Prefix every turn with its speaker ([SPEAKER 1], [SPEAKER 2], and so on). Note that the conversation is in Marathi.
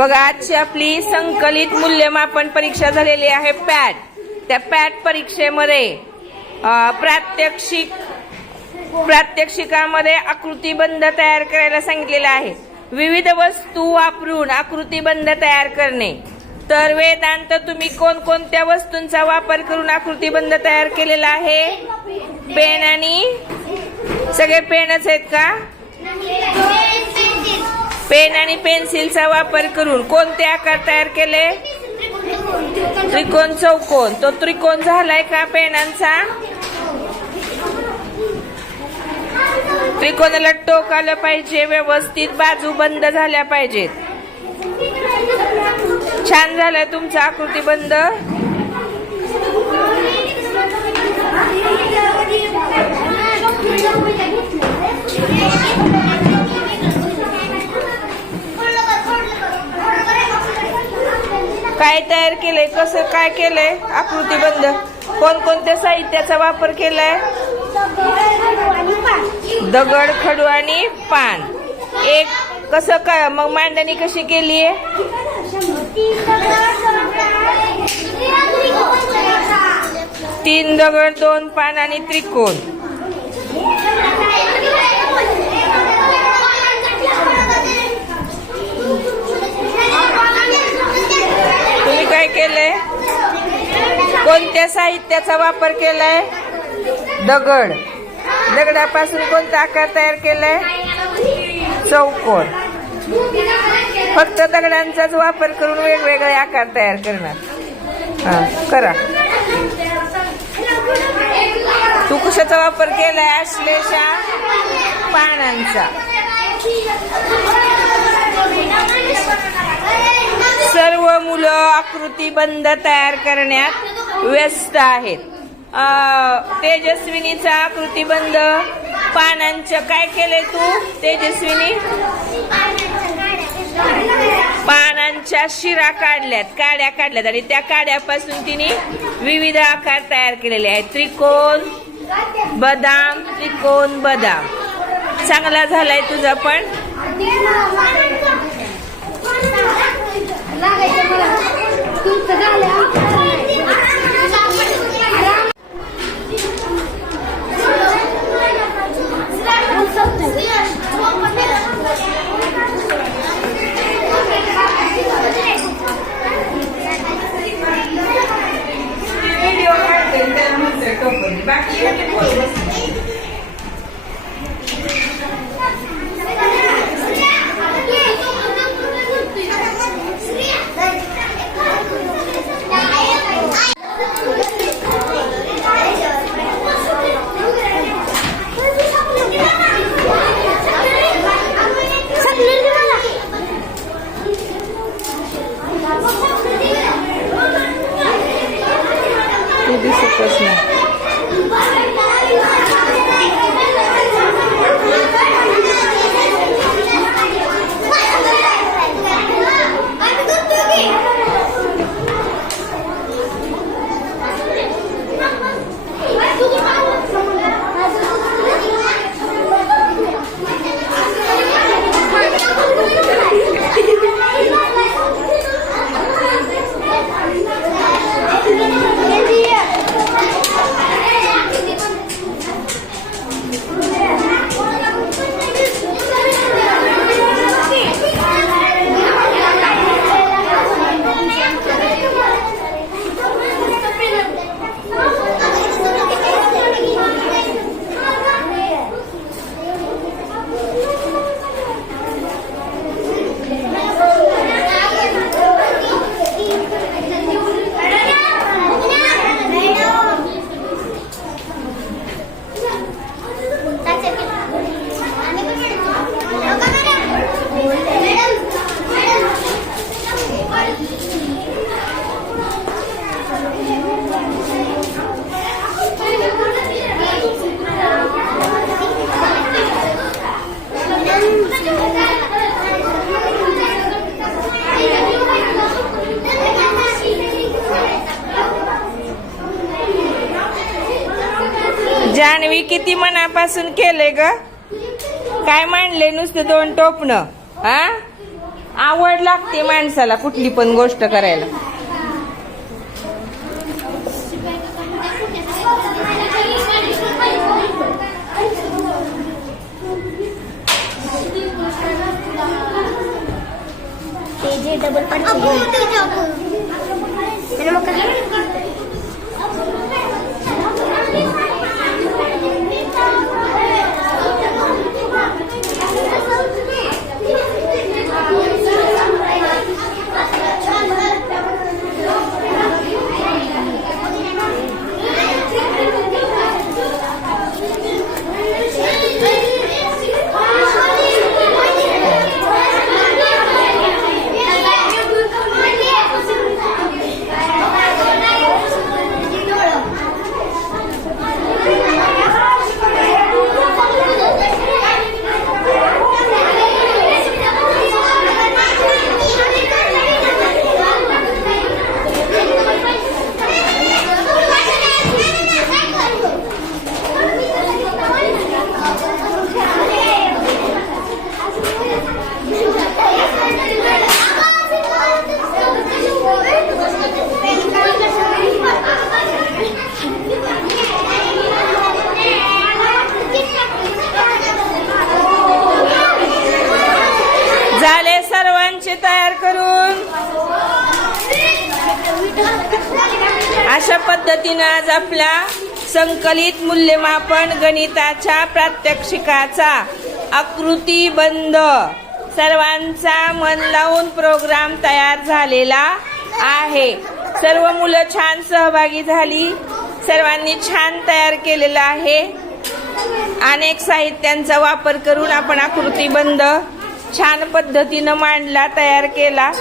[SPEAKER 1] बघा आजची आपली संकलित मूल्यमापन परीक्षा झालेली आहे पॅट. त्या पॅट परीक्षेमध्ये प्रात्यक्षिक प्रात्यक्षिकामध्ये आकृतीबंध तयार करायला सांगितलेलं आहे. विविध वस्तू वापरून आकृतीबंध तयार करणे. तर वेदांत तुम्ही कोणकोणत्या वस्तूंचा वापर करून आकृतीबंध तयार केलेला आहे? पेन आणि सगळे पेनच आहेत का? पेन आणि पेन्सिलचा वापर करून कोणते आकार तयार केले? त्रिकोण चौकोन. तो त्रिकोण झालाय का पेनांचा? त्रिकोणाला टोक आलं पाहिजे व्यवस्थित बाजू बंद झाल्या पाहिजेत. छान झालाय तुमचा आकृती बंद. काय तयार केलंय कसं काय केलंय आकृती बंद. कोणकोणत्या साहित्याचा वापर केलाय? दगड खडू आणि पान. एक कसं काय मग मांडणी कशी केली आहे? तीन दगड दोन पान आणि त्रिकोण. काय केलंय? कोणत्या साहित्याचा वापर केलाय? दगड. दगडापासून कोणता आकार तयार केलाय? चौकोन. फक्त दगडांचाच वापर करून वेगवेगळे आकार तयार करणार. हां करा. तू कशाचा वापर केलाय? आश्लेषा पानांचा सर्व मुलं आकृतीबंध तयार करण्यात व्यस्त आहेत. तेजस्विनीचा आकृतीबंध पानांचं काय केले तू तेजस्विनी? पानांच्या शिरा काढल्यात काड्या काढल्यात आणि त्या काड्यापासून तिने विविध आकार तयार केलेले आहेत. त्रिकोण बदाम त्रिकोण बदाम. चांगला झालाय तुझा पण? back here and close. સુધી સપોઝ ના जान्हवी किती मनापासून केले ग? काय मांडले नुसतं दोन टोपणं? हा? आवड लागते माणसाला कुठली पण गोष्ट करायला.
[SPEAKER 2] डबल पण त्याला मग काय
[SPEAKER 1] झाले सर्वांचे तयार करून अशा पद्धतीनं आज आपला संकलित मूल्यमापन गणिताच्या प्रात्यक्षिकाचा आकृती बंद. सर्वांचा मन लावून प्रोग्राम तयार झालेला आहे. सर्व मुलं छान सहभागी झाली. सर्वांनी छान तयार केलेला आहे. अनेक साहित्यांचा वापर करून आपण आकृती बंद छान पद्धतीनं मांडला तयार केला.